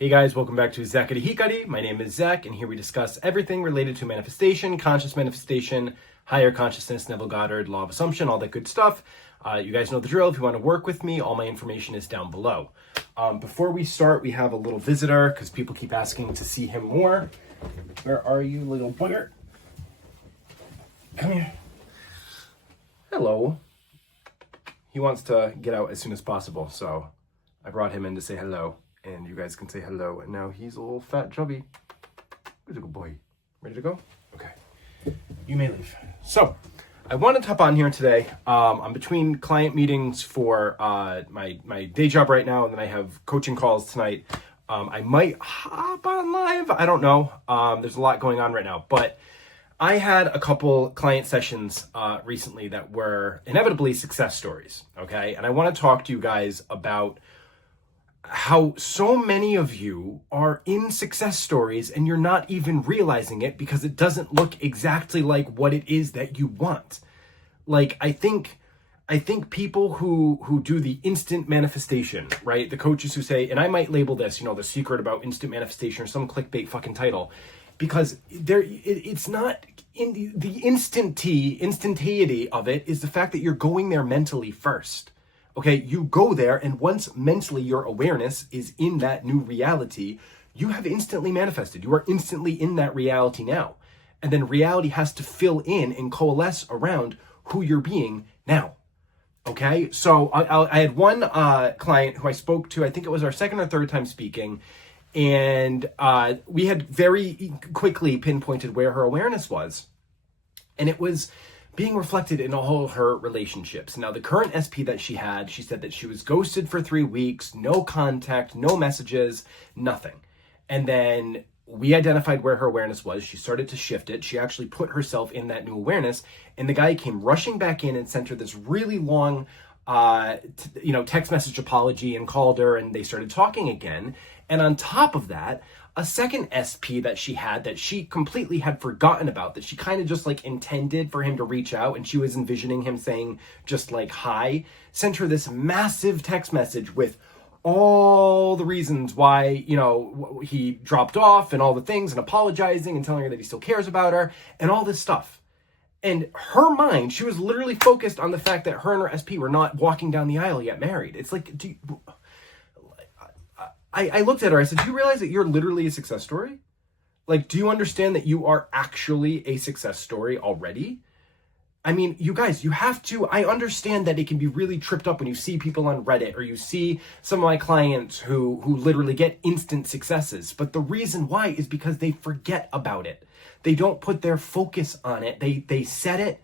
Hey guys, welcome back to Zakari Hikari. My name is Zach, and here we discuss everything related to manifestation, conscious manifestation, higher consciousness, Neville Goddard, law of assumption, all that good stuff. You guys know the drill. If you want to work with me, all my information is down below. Before we start, we have a little visitor because people keep asking to see him more. Where are you, little bugger? Come here. Hello. He wants to get out as soon as possible, so I brought him in to say hello. And you guys can say hello. And now he's a little fat chubby. He's a good boy. Ready to go? Okay. You may leave. So, I wanted to hop on here today. I'm between client meetings for my day job right now, and then I have coaching calls tonight. I might hop on live. I don't know. There's a lot going on right now. But I had a couple client sessions recently that were inevitably success stories. Okay? And I want to talk to you guys about how so many of you are in success stories and you're not even realizing it because it doesn't look exactly like what it is that you want. Like, I think people who do the instant manifestation, right? The coaches who say, and I might label this, the secret about instant manifestation or some clickbait fucking title, because it's not in the instantaneity of it is the fact that you're going there mentally first. Okay, you go there, and once mentally your awareness is in that new reality, you have instantly manifested. You are instantly in that reality now. And then reality has to fill in and coalesce around who you're being now. Okay, so I had one client who I spoke to, I think it was our second or third time speaking, and we had very quickly pinpointed where her awareness was. And it was being reflected in all her relationships. Now, the current SP that she had, she said that she was ghosted for 3 weeks, no contact, no messages, nothing. And then we identified where her awareness was. She started to shift it. She actually put herself in that new awareness. And the guy came rushing back in and sent her this really long, text message apology and called her, and they started talking again. And on top of that, a second SP that she had that she completely had forgotten about, that she kind of just like intended for him to reach out, and she was envisioning him saying just like hi, sent her this massive text message with all the reasons why, he dropped off and all the things, and apologizing and telling her that he still cares about her and all this stuff. And her mind, she was literally focused on the fact that her and her SP were not walking down the aisle yet married. It's like, I looked at her, I said, do you realize that you're literally a success story? Like, do you understand that you are actually a success story already? I mean, you guys, you have to, I understand that it can be really tripped up when you see people on Reddit or you see some of my clients who literally get instant successes. But the reason why is because they forget about it. They don't put their focus on it. They set it,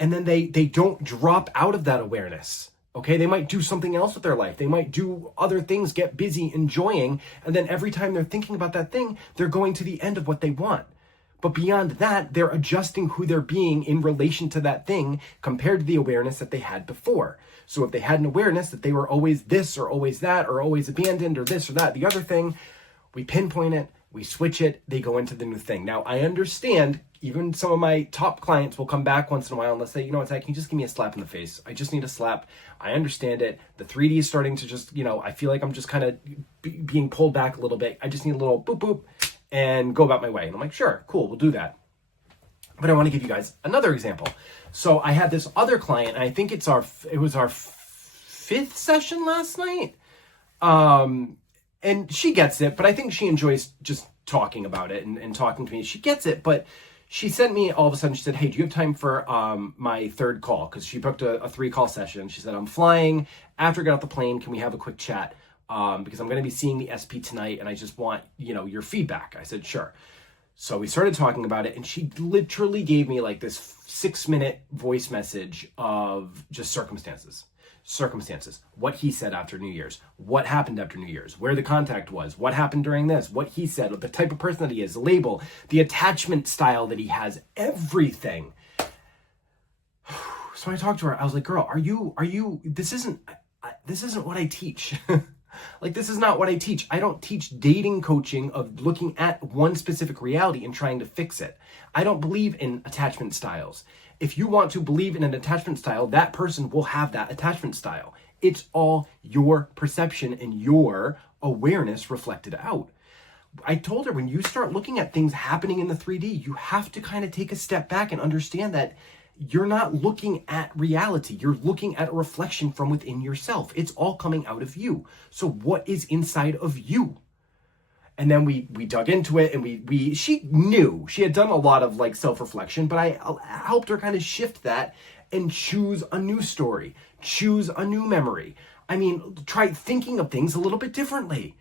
and then they don't drop out of that awareness. Okay, they might do something else with their life. They might do other things, get busy, enjoying, and then every time they're thinking about that thing, they're going to the end of what they want. But beyond that, they're adjusting who they're being in relation to that thing compared to the awareness that they had before. So if they had an awareness that they were always this or always that or always abandoned or this or that, the other thing, we pinpoint it, we switch it, they go into the new thing. Now, I understand even some of my top clients will come back once in a while and they'll say, Zach, can you just give me a slap in the face? I just need a slap. I understand it. The 3D is starting to just, I feel like I'm just kind of being pulled back a little bit. I just need a little boop, boop, and go about my way. And I'm like, sure, cool, we'll do that. But I want to give you guys another example. So I had this other client, and I think it was our fifth session last night. And she gets it, but I think she enjoys just talking about it and talking to me. She gets it, but she sent me all of a sudden, she said, hey, do you have time for my third call? Because she booked a 3-call session. She said, I'm flying. After I get off the plane, can we have a quick chat? Because I'm going to be seeing the SP tonight, and I just want, your feedback. I said, sure. So we started talking about it, and she literally gave me like this 6-minute voice message of just circumstances, what he said after New Year's, what happened after New Year's, where the contact was, what happened during this, what he said, the type of person that he is, the label, the attachment style that he has, everything. So I talked to her. I was like, girl, are you, this isn't what I teach. Like, this is not what I teach. I don't teach dating coaching of looking at one specific reality and trying to fix it. I don't believe in attachment styles. If you want to believe in an attachment style, that person will have that attachment style. It's all your perception and your awareness reflected out. I told her, when you start looking at things happening in the 3D, you have to kind of take a step back and understand that you're not looking at reality. You're looking at a reflection from within yourself. It's all coming out of you. So what is inside of you? And then we dug into it, and she knew. She had done a lot of like self-reflection, but I helped her kind of shift that and choose a new story, choose a new memory. I mean, try thinking of things a little bit differently.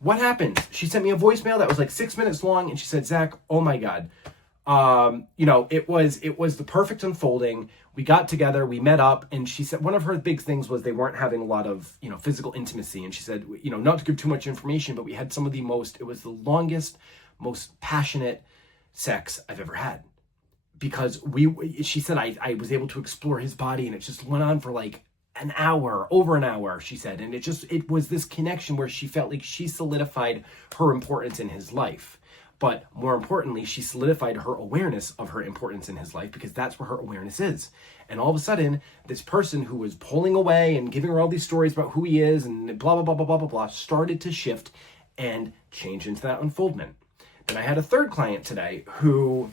What happened? She sent me a voicemail that was like 6 minutes long, and she said, Zach, oh my God. It was the perfect unfolding. We got together, we met up, and she said one of her big things was they weren't having a lot of, physical intimacy. And she said, not to give too much information, but we had some of it was the longest, most passionate sex I've ever had. Because she said, I was able to explore his body, and it just went on for like an hour, over an hour, she said. And it was this connection where she felt like she solidified her importance in his life. But more importantly, she solidified her awareness of her importance in his life, because that's where her awareness is. And all of a sudden, this person who was pulling away and giving her all these stories about who he is and blah, blah, blah, blah, blah, blah, blah, started to shift and change into that unfoldment. Then I had a third client today who,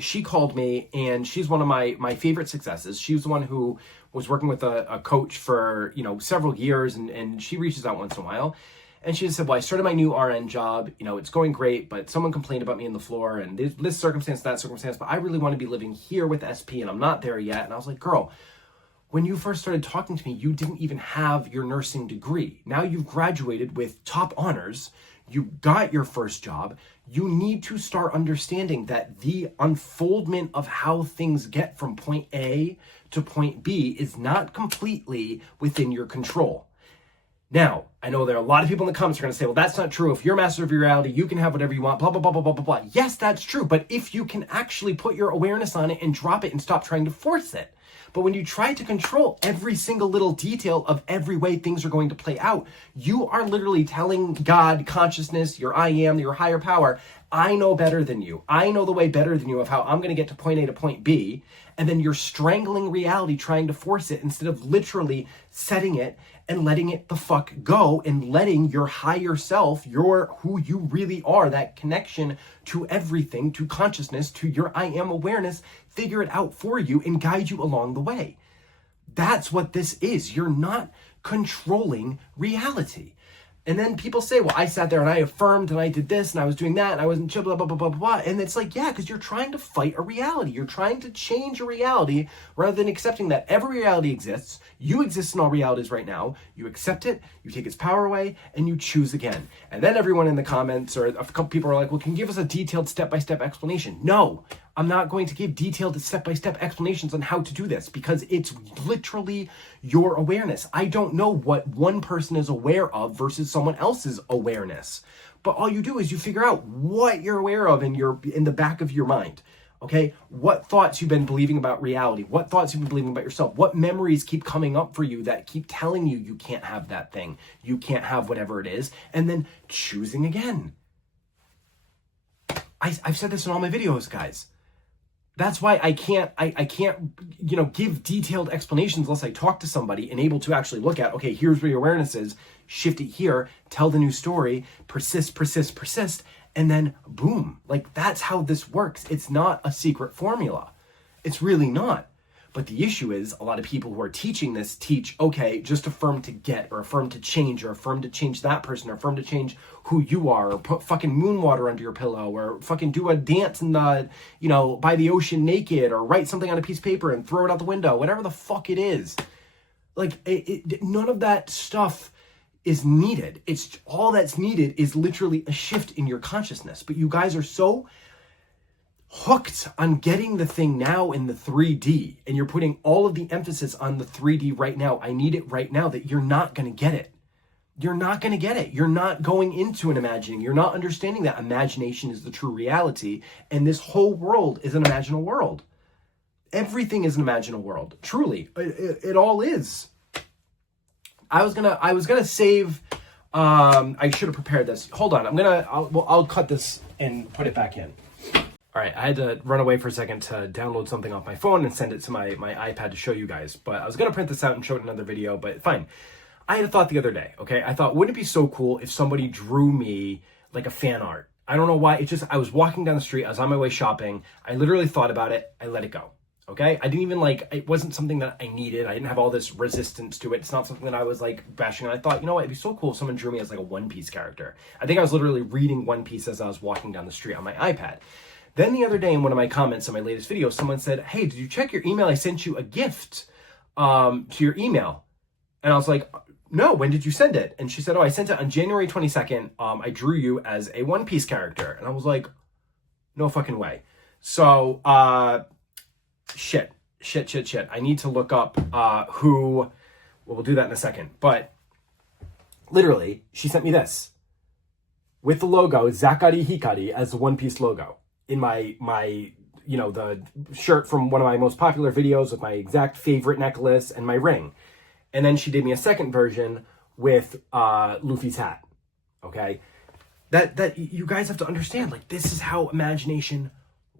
she called me, and she's one of my favorite successes. She was the one who was working with a coach for, several years, and she reaches out once in a while. And she just said, well, I started my new RN job. It's going great, but someone complained about me on the floor, and this circumstance, that circumstance, but I really want to be living here with SP, and I'm not there yet. And I was like, girl, when you first started talking to me, you didn't even have your nursing degree. Now you've graduated with top honors. You got your first job. You need to start understanding that the unfoldment of how things get from point A to point B is not completely within your control. Now, I know there are a lot of people in the comments are going to say, well, that's not true. If you're master of your reality, you can have whatever you want, blah, blah, blah, blah, blah, blah, blah. Yes, that's true. But if you can actually put your awareness on it and drop it and stop trying to force it. But when you try to control every single little detail of every way things are going to play out, you are literally telling God, consciousness, your I am, your higher power, I know better than you. I know the way better than you of how I'm going to get to point A to point B. And then you're strangling reality trying to force it instead of literally setting it and letting it the fuck go and letting your higher self, who you really are, that connection to everything, to consciousness, to your I am awareness, figure it out for you and guide you along the way. That's what this is. You're not controlling reality. And then people say, well, I sat there and I affirmed and I did this and I was doing that and I wasn't blah, blah, blah, blah, blah. And it's like, yeah, because you're trying to fight a reality. You're trying to change a reality rather than accepting that every reality exists. You exist in all realities right now. You accept it, you take its power away, and you choose again. And then everyone in the comments or a couple people are like, well, can you give us a detailed step-by-step explanation? No, I'm not going to give detailed step-by-step explanations on how to do this because it's literally your awareness. I don't know what one person is aware of versus someone else's awareness. But all you do is you figure out what you're aware of in the back of your mind. Okay, what thoughts you've been believing about reality, what thoughts you've been believing about yourself, what memories keep coming up for you that keep telling you you can't have that thing, you can't have whatever it is, and then choosing again. I've said this in all my videos, guys. That's why I can't give detailed explanations unless I talk to somebody and able to actually look at, okay, here's where your awareness is, shift it here, tell the new story, persist, persist, persist, and then boom, like that's how this works. It's not a secret formula. It's really not. But the issue is a lot of people who are teaching this teach, okay, just affirm to get, or affirm to change, or affirm to change that person, or affirm to change who you are, or put fucking moon water under your pillow, or fucking do a dance in the, by the ocean naked, or write something on a piece of paper and throw it out the window, whatever the fuck it is. Like, none of that stuff is needed. It's all that's needed is literally a shift in your consciousness. But you guys are so hooked on getting the thing now in the 3D, and you're putting all of the emphasis on the 3D right now. I need it right now, that you're not going to get it. You're not going to get it. You're not going into an imagining. You're not understanding that imagination is the true reality, and this whole world is an imaginal world. Everything is an imaginal world. Truly, it all is. I was gonna save. I should have prepared this. Hold on. I'll cut this and put it back in. All right, I had to run away for a second to download something off my phone and send it to my iPad to show you guys. But I was gonna print this out and show it in another video, but fine. I had a thought the other day, okay? I thought, wouldn't it be so cool if somebody drew me like a fan art? I don't know why. It's just, I was walking down the street. I was on my way shopping. I literally thought about it. I let it go. Okay. I didn't even it wasn't something that I needed. I didn't have all this resistance to it. It's not something that I was like bashing on. I thought, you know what? It'd be so cool if someone drew me as like a One Piece character. I think I was literally reading One Piece as I was walking down the street on my iPad. Then the other day in one of my comments on my latest video, someone said, hey, did you check your email? I sent you a gift to your email. And I was like, no, when did you send it? And she said, oh, I sent it on January 22nd. I drew you as a One Piece character. And I was like, no fucking way. So, shit. I need to look up well, we'll do that in a second. But literally, she sent me this with the logo, Zakari Hikari, as the One Piece logo in my the shirt from one of my most popular videos with my exact favorite necklace and my ring. And then she did me a second version with Luffy's hat. Okay? That you guys have to understand, like, this is how imagination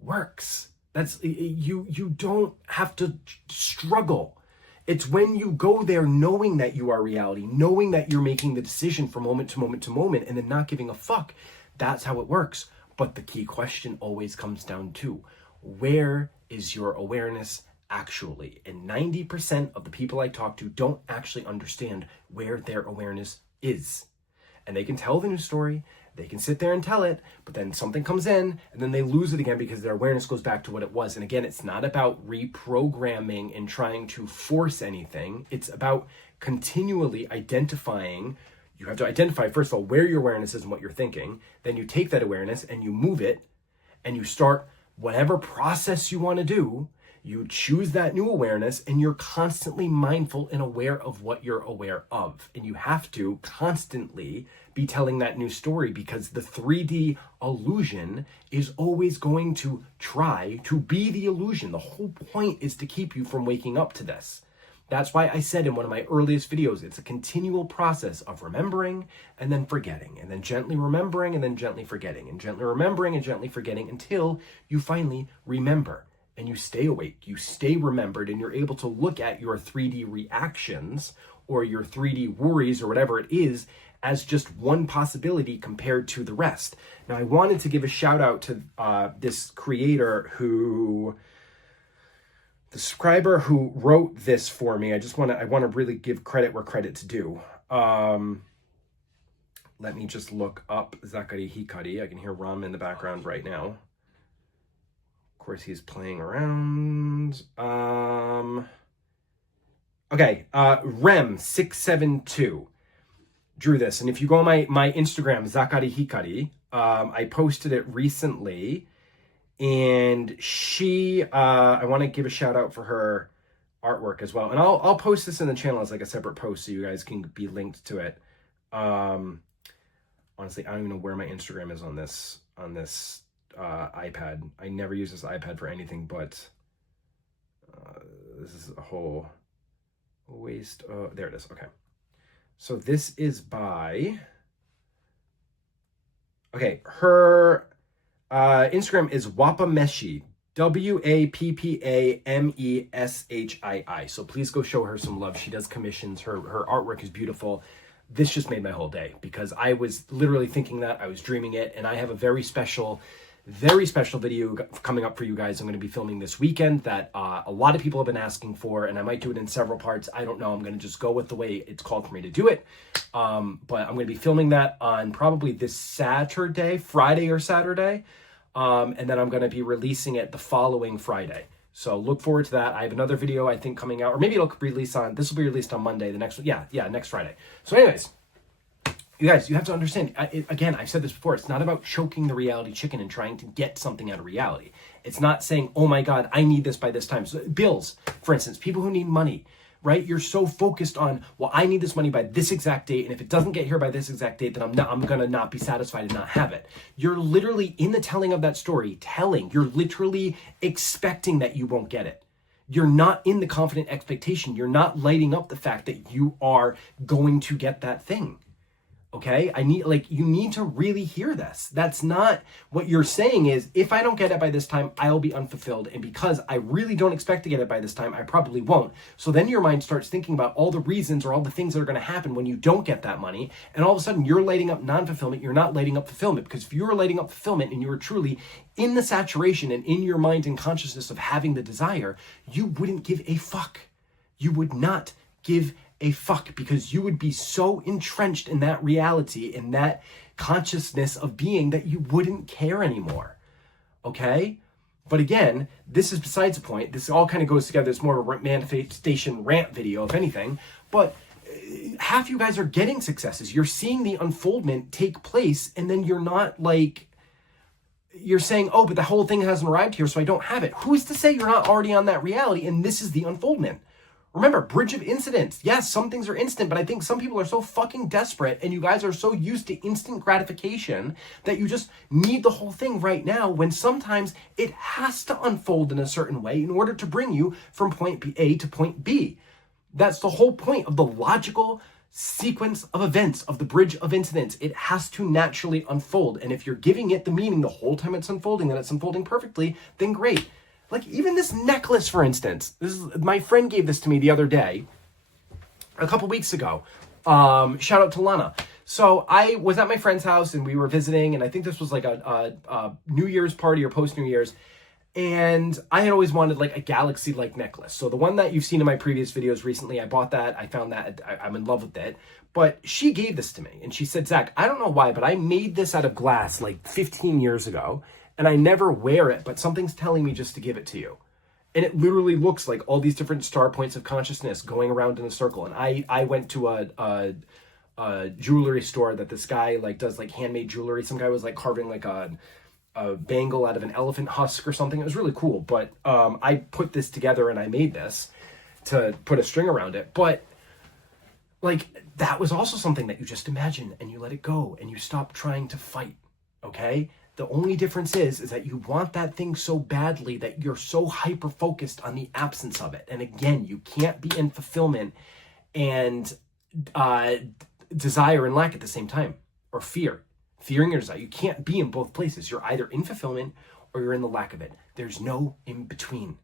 works. That's you don't have to struggle. It's when you go there knowing that you are reality, knowing that you're making the decision from moment to moment to moment, and then not giving a fuck. That's how it works. But the key question always comes down to, where is your awareness actually? And 90% of the people I talk to don't actually understand where their awareness is. And they can tell the news story, they can sit there and tell it, but then something comes in and then they lose it again because their awareness goes back to what it was. And again, it's not about reprogramming and trying to force anything. It's about continually identifying. You have to identify, first of all, where your awareness is and what you're thinking. Then you take that awareness and you move it and you start whatever process you want to do. You choose that new awareness and you're constantly mindful and aware of what you're aware of. And you have to constantly be telling that new story because the 3D illusion is always going to try to be the illusion. The whole point is to keep you from waking up to this. That's why I said in one of my earliest videos, it's a continual process of remembering and then forgetting, and then gently remembering and then gently forgetting, and gently remembering and gently forgetting until you finally remember. And you stay awake, you stay remembered, and you're able to look at your 3D reactions or your 3D worries or whatever it is as just one possibility compared to the rest. Now, I wanted to give a shout out to this creator the subscriber who wrote this for me. I want to really give credit where credit's due. Let me just look up Zakari Hikari. I can hear Ram in the background right now. Of course, he's playing around. Okay, Rem672 drew this. And if you go on my Instagram, Zakari Hikari, I posted it recently. And I want to give a shout out for her artwork as well. And I'll post this in the channel as like a separate post so you guys can be linked to it. Honestly, I don't even know where my Instagram is on this iPad. I never use this iPad for anything, but this is a whole waste. There it is. Okay. So this is by, okay, her Instagram is Wapameshi, WAPPAMESHII. So please go show her some love. She does commissions. Her artwork is beautiful. This just made my whole day because I was literally thinking that, I was dreaming it, and I have a very special video coming up for you guys. I'm going to be filming this weekend that a lot of people have been asking for, and I might do it in several parts. I don't know. I'm going to just go with the way it's called for me to do it. But I'm going to be filming that on probably this Saturday, Friday or Saturday. And then I'm going to be releasing it the following Friday. So look forward to that. I have another video, I think, coming out, or maybe this will be released on Monday, the next one. Yeah, next Friday. So anyways, you guys, you have to understand, again, I've said this before, it's not about choking the reality chicken and trying to get something out of reality. It's not saying, oh my God, I need this by this time. So bills, for instance, people who need money, right? You're so focused on, well, I need this money by this exact date, and if it doesn't get here by this exact date, then I'm gonna not be satisfied and not have it. You're literally, in the telling of that story, you're literally expecting that you won't get it. You're not in the confident expectation. You're not lighting up the fact that you are going to get that thing. Okay, you need to really hear this. That's not what you're saying is, if I don't get it by this time, I'll be unfulfilled. And because I really don't expect to get it by this time, I probably won't. So then your mind starts thinking about all the reasons or all the things that are going to happen when you don't get that money. And all of a sudden you're lighting up non-fulfillment. You're not lighting up fulfillment, because if you were lighting up fulfillment and you were truly in the saturation and in your mind and consciousness of having the desire, you wouldn't give a fuck. You would not give a fuck, because you would be so entrenched in that reality, in that consciousness of being, that you wouldn't care anymore. Okay? But again, this is besides the point. This all kind of goes together. It's more of a manifestation rant video, if anything. But half you guys are getting successes. You're seeing the unfoldment take place, and then you're not like, you're saying, oh, but the whole thing hasn't arrived here, so I don't have it. Who's to say you're not already on that reality, and this is the unfoldment? Remember, bridge of incidents. Yes, some things are instant, but I think some people are so fucking desperate, and you guys are so used to instant gratification that you just need the whole thing right now, when sometimes it has to unfold in a certain way in order to bring you from point A to point B. That's the whole point of the logical sequence of events, of the bridge of incidents. It has to naturally unfold. And if you're giving it the meaning the whole time it's unfolding, that it's unfolding perfectly, then great. Like even this necklace, for instance, my friend gave this to me the other day, a couple weeks ago. Shout out to Lana. So I was at my friend's house and we were visiting, and I think this was like a New Year's party or post New Year's. And I had always wanted like a galaxy-like necklace. So the one that you've seen in my previous videos recently, I bought that. I found that. I'm in love with it. But she gave this to me and she said, Zach, I don't know why, but I made this out of glass like 15 years ago. And I never wear it, but something's telling me just to give it to you. And it literally looks like all these different star points of consciousness going around in a circle. And I went to a jewelry store that this guy like does like handmade jewelry. Some guy was like carving like a bangle out of an elephant husk or something. It was really cool. But I put this together and I made this to put a string around it. But like that was also something that you just imagine and you let it go and you stop trying to fight. Okay? The only difference is that you want that thing so badly that you're so hyper-focused on the absence of it. And again, you can't be in fulfillment and desire and lack at the same time, or fear. Fearing your desire. You can't be in both places. You're either in fulfillment or you're in the lack of it. There's no in between.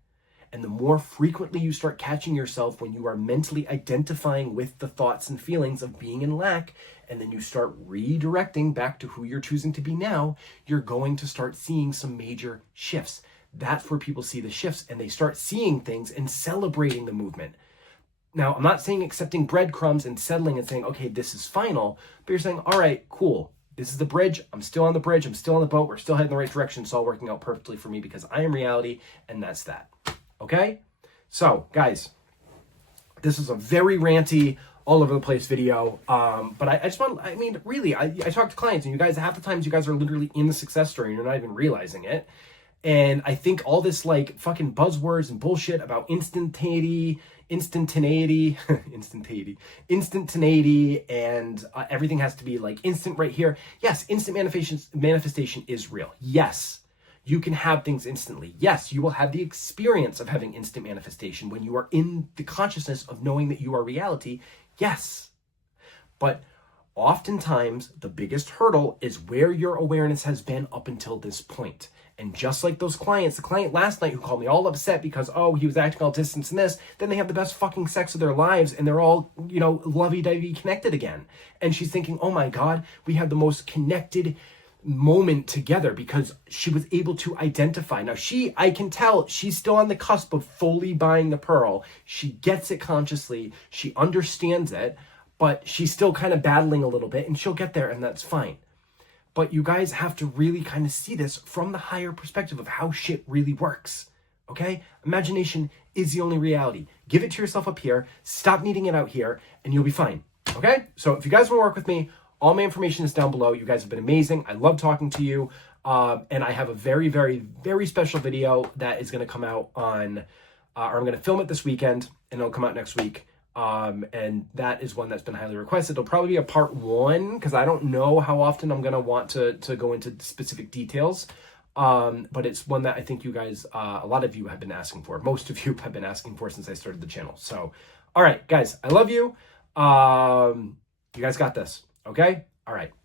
And the more frequently you start catching yourself when you are mentally identifying with the thoughts and feelings of being in lack, and then you start redirecting back to who you're choosing to be now, you're going to start seeing some major shifts. That's where people see the shifts and they start seeing things and celebrating the movement. Now, I'm not saying accepting breadcrumbs and settling and saying, okay, this is final, but you're saying, all right, cool. This is the bridge. I'm still on the bridge. I'm still on the boat. We're still heading in the right direction. It's all working out perfectly for me because I am reality, and that's that. Okay? So, guys, this is a very ranty, all over the place video. But I just want, I mean, really, I talk to clients, and you guys, half the times you guys are literally in the success story and you're not even realizing it. And I think all this like fucking buzzwords and bullshit about instantaneity, and everything has to be like instant right here. Yes, instant manifestation is real. Yes, you can have things instantly. Yes, you will have the experience of having instant manifestation when you are in the consciousness of knowing that you are reality. Yes, but oftentimes the biggest hurdle is where your awareness has been up until this point. And just like those clients, the client last night who called me all upset because, oh, he was acting all distant and this, then they have the best fucking sex of their lives and they're all, you know, lovey-dovey connected again. And she's thinking, oh my God, we have the most connected moment together because she was able to identify. Now I can tell she's still on the cusp of fully buying the pearl. She gets it consciously. She understands it, but she's still kind of battling a little bit and she'll get there and that's fine. But you guys have to really kind of see this from the higher perspective of how shit really works, okay? Imagination is the only reality. Give it to yourself up here, stop needing it out here, and you'll be fine, okay? So if you guys want to work with me, all my information is down below. You guys have been amazing. I love talking to you. And I have a very, very, very special video that is going to come out on, or I'm going to film it this weekend, and it'll come out next week. And that is one that's been highly requested. It'll probably be a part 1 because I don't know how often I'm going to want to go into specific details. But it's one that I think you guys, a lot of you have been asking for. Most of you have been asking for since I started the channel. So, all right, guys, I love you. You guys got this. Okay. All right. All right.